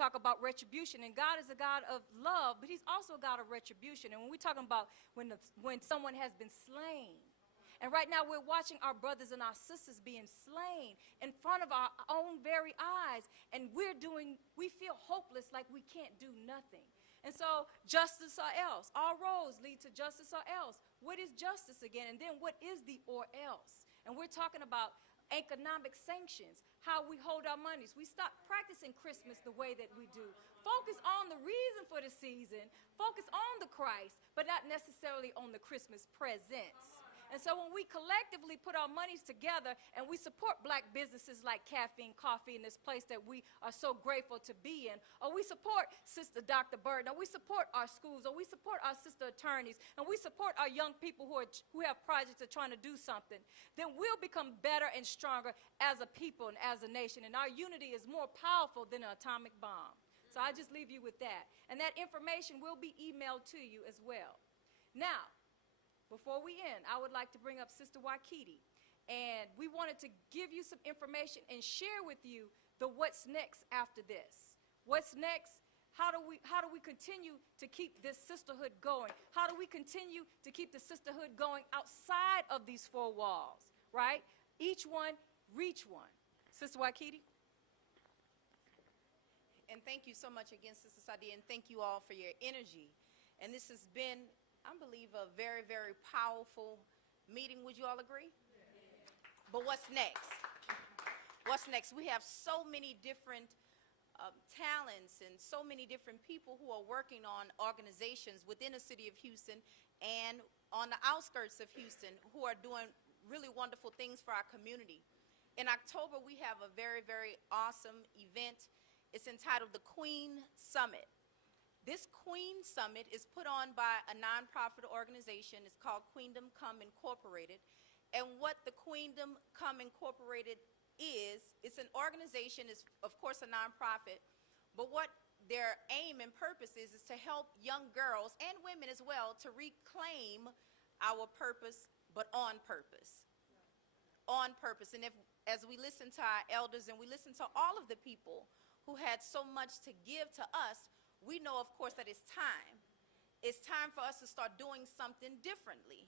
talk about retribution, and God is a God of love, but he's also a God of retribution. And when we're talking about when someone has been slain, and right now we're watching our brothers and our sisters being slain in front of our own very eyes, and we feel hopeless, like we can't do nothing. And so justice or else. All roads lead to justice or else. What is justice again? And then what is the or else? And we're talking about economic sanctions, how we hold our monies. We stop practicing Christmas the way that we do. Focus on the reason for the season. Focus on the Christ, but not necessarily on the Christmas presents. And so when we collectively put our monies together and we support black businesses like Caffeine Coffee in this place that we are so grateful to be in, or we support Sister Dr. Burton, or we support our schools, or we support our sister attorneys, and we support our young people who have projects that are trying to do something, then we'll become better and stronger as a people and as a nation. And our unity is more powerful than an atomic bomb. So I just leave you with that. And that information will be emailed to you as well. Now, before we end, I would like to bring up Sister Wakiti. And we wanted to give you some information and share with you the what's next after this. What's next? How do we continue to keep this sisterhood going? How do we continue to keep the sisterhood going outside of these four walls, right? Each one, reach one. Sister Wakiti? And thank you so much again, Sister Sadia, and thank you all for your energy. And this has been, I believe, a very, very powerful meeting. Would you all agree? Yes. But what's next? What's next? We have so many different talents and so many different people who are working on organizations within the city of Houston and on the outskirts of Houston who are doing really wonderful things for our community. In October, we have a very, very awesome event. It's entitled the Queen Summit. This Queen Summit is put on by a nonprofit organization. It's called Queendom Incorporated. And what the Queendom Incorporated is, it's an organization, it's of course a nonprofit, but what their aim and purpose is to help young girls and women as well to reclaim our purpose, but on purpose. On purpose. And as we listen to our elders and we listen to all of the people who had so much to give to us, we know, of course, that it's time. It's time for us to start doing something differently.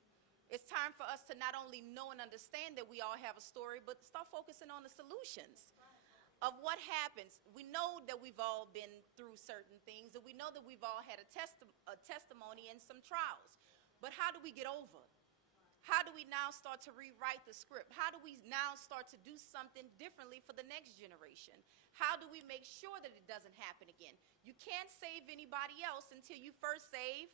It's time for us to not only know and understand that we all have a story, but start focusing on the solutions of what happens. We know that we've all been through certain things, and we know that we've all had a testimony and some trials. But how do we get over? How do we now start to rewrite the script? How do we now start to do something differently for the next generation? How do we make sure that it doesn't happen again? You can't save anybody else until you first save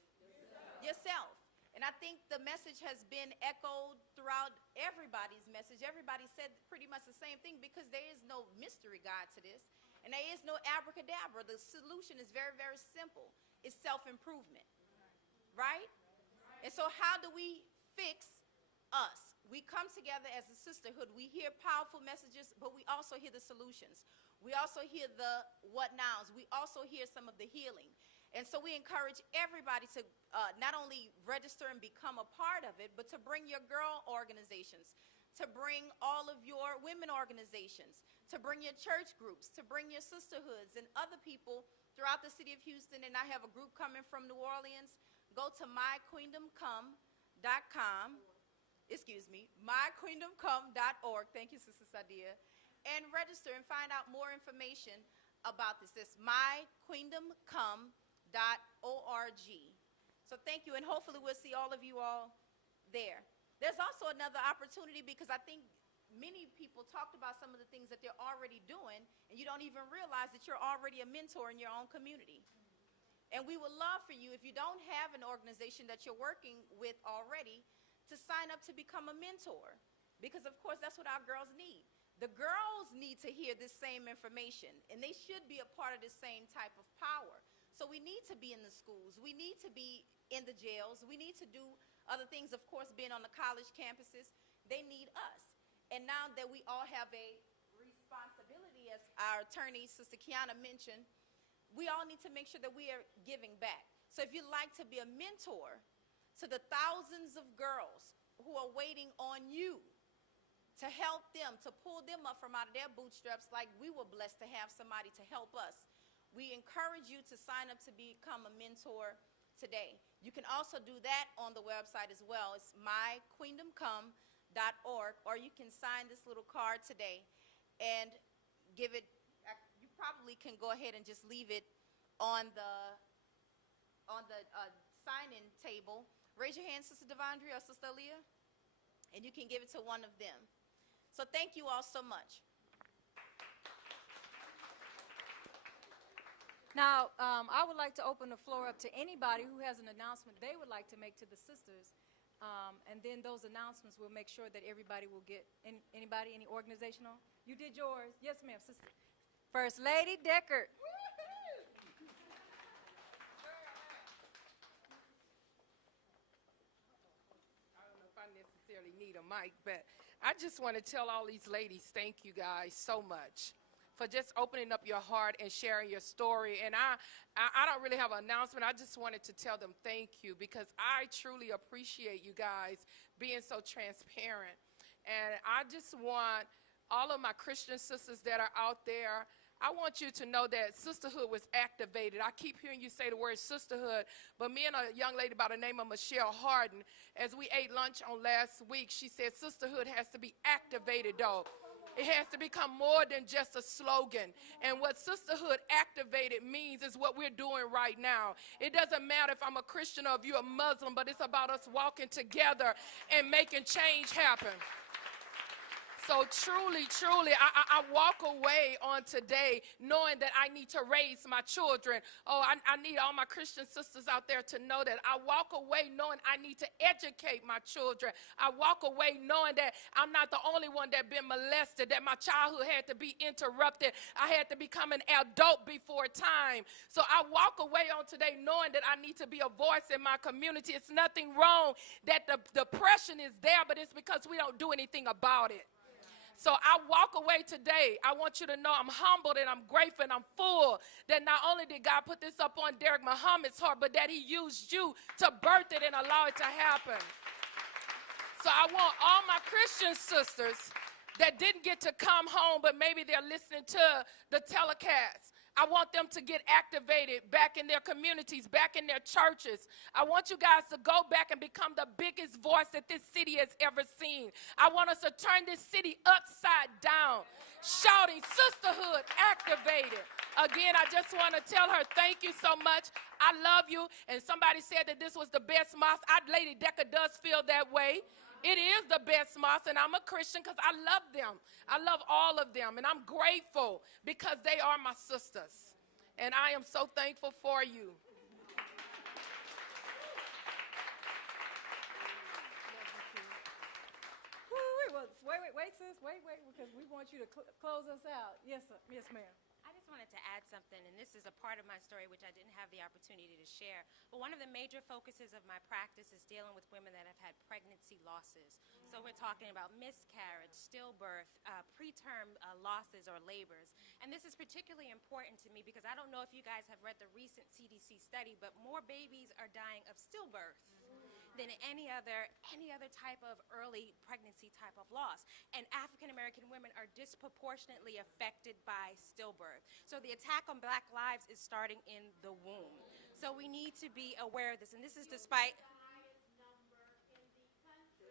yourself. And I think the message has been echoed throughout everybody's message. Everybody said pretty much the same thing because there is no mystery guide to this. And there is no abracadabra. The solution is very, very simple. It's self-improvement, right? And so how do we fix us? We come together as a sisterhood. We hear powerful messages, but we also hear the solutions. We also hear the what nows. We also hear some of the healing. And so we encourage everybody to not only register and become a part of it, but to bring your girl organizations, to bring all of your women organizations, to bring your church groups, to bring your sisterhoods and other people throughout the city of Houston. And I have a group coming from New Orleans. Go to myqueendomcome.com. myqueendomcome.org. Thank you, Sister Sadia. And register and find out more information about this. It's myqueendomcome.org. So thank you, and hopefully we'll see all of you all there. There's also another opportunity because I think many people talked about some of the things that they're already doing, and you don't even realize that you're already a mentor in your own community. And we would love for you, if you don't have an organization that you're working with already, to sign up to become a mentor. Because, of course, that's what our girls need. The girls need to hear this same information, and they should be a part of the same type of power. So we need to be in the schools. We need to be in the jails. We need to do other things, of course, being on the college campuses. They need us. And now that we all have a responsibility, as our attorney, Sister Kiana, mentioned, we all need to make sure that we are giving back. So if you'd like to be a mentor to the thousands of girls who are waiting on you to help them, to pull them up from out of their bootstraps like we were blessed to have somebody to help us, we encourage you to sign up to become a mentor today. You can also do that on the website as well. It's myqueendomcome.org, or you can sign this little card today and give it. You probably can go ahead and just leave it on the sign-in table. Raise your hand, Sister Devondre or Sister Aaliyah, and you can give it to one of them. So thank you all so much. Now, I would like to open the floor up to anybody who has an announcement they would like to make to the sisters. And then those announcements will make sure that everybody will get, anybody, any organizational? You did yours. Yes, ma'am, sister. First Lady Deckard. I don't know if I necessarily need a mic, but I just want to tell all these ladies, thank you guys so much for just opening up your heart and sharing your story. And I don't really have an announcement. I just wanted to tell them thank you, because I truly appreciate you guys being so transparent. And I just want all of my Christian sisters that are out there, I want you to know that Sisterhood was activated. I keep hearing you say the word sisterhood, but me and a young lady by the name of Michelle Harden, as we ate lunch on last week, she said sisterhood has to be activated, though. It has to become more than just a slogan. And what Sisterhood activated means is what we're doing right now. It doesn't matter if I'm a Christian or if you're a Muslim, but it's about us walking together and making change happen. So truly, I walk away on today knowing that I need to raise my children. Oh, I need all my Christian sisters out there to know that. I walk away knowing I need to educate my children. I walk away knowing that I'm not the only one that been molested, that my childhood had to be interrupted. I had to become an adult before time. So I walk away on today knowing that I need to be a voice in my community. It's nothing wrong that the depression is there, but it's because we don't do anything about it. So I walk away today. I want you to know I'm humbled and I'm grateful and I'm full that not only did God put this up on Derek Muhammad's heart, but that he used you to birth it and allow it to happen. So I want all my Christian sisters that didn't get to come home, but maybe they're listening to the telecast. I want them to get activated back in their communities, back in their churches. I want you guys to go back and become the biggest voice that this city has ever seen. I want us to turn this city upside down, shouting, sisterhood activated. Again, I just want to tell her thank you so much. I love you. And somebody said that this was the best mosque. Lady Deckard does feel that way. It is the best mosque, and I'm a Christian because I love them. I love all of them, and I'm grateful because they are my sisters. And I am so thankful for you. Wait, sis. Wait, because we want you to close us out. Yes, sir. Yes, ma'am. I just wanted to add something, and this is a part of my story which I didn't have the opportunity to share. But one of the major focuses of my practice is dealing with women that have had pregnancy losses. So we're talking about miscarriage, stillbirth, preterm losses or labors. And this is particularly important to me because I don't know if you guys have read the recent CDC study, but more babies are dying of stillbirth than any other type of early pregnancy type of loss. And African American women are disproportionately affected by stillbirth. So the attack on Black lives is starting in the womb. So we need to be aware of this. And this is despite...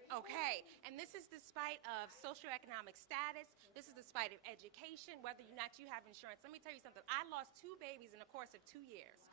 Okay, and this is despite of socioeconomic status. This is despite of education, whether or not you have insurance. Let me tell you something. I lost 2 babies in the course of 2 years.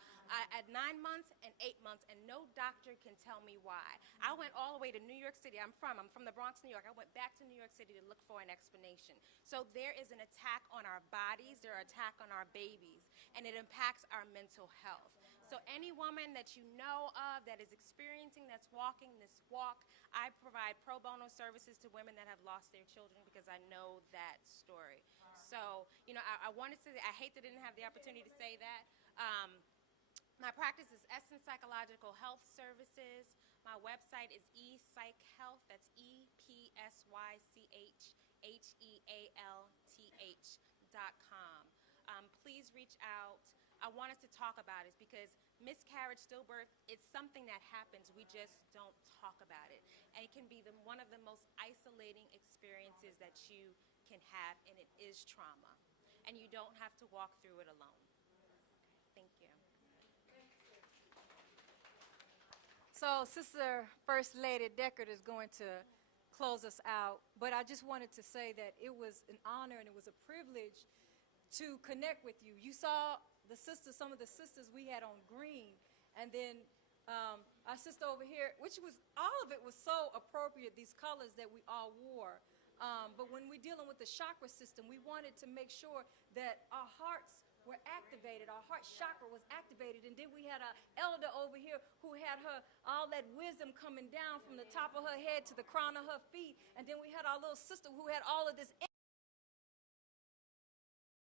At 9 months and 8 months, and no doctor can tell me why. I went all the way to New York City. I'm from the Bronx, New York. I went back to New York City to look for an explanation. So there is an attack on our bodies, there are attack on our babies, and it impacts our mental health. So any woman that you know of that is experiencing, that's walking this walk, I provide pro bono services to women that have lost their children because I know that story. So, I wanted to, I hate that I didn't have the opportunity to say that. My practice is Essence Psychological Health Services. My website is ePsychHealth. That's EPSYCHHEALTH.com. Please reach out. I want us to talk about it because miscarriage, stillbirth, it's something that happens. We just don't talk about it. And it can be one of the most isolating experiences that you can have, and it is trauma. And you don't have to walk through it alone. So Sister First Lady Deckard is going to close us out, but I just wanted to say that it was an honor and it was a privilege to connect with you. You saw the sisters, some of the sisters we had on green, and then our sister over here, which was, all of it was so appropriate, these colors that we all wore. But when we're dealing with the chakra system, we wanted to make sure that our hearts were activated, our heart chakra was activated, and then we had an elder over here who had her, all that wisdom coming down from the top of her head to the crown of her feet, and then we had our little sister who had all of this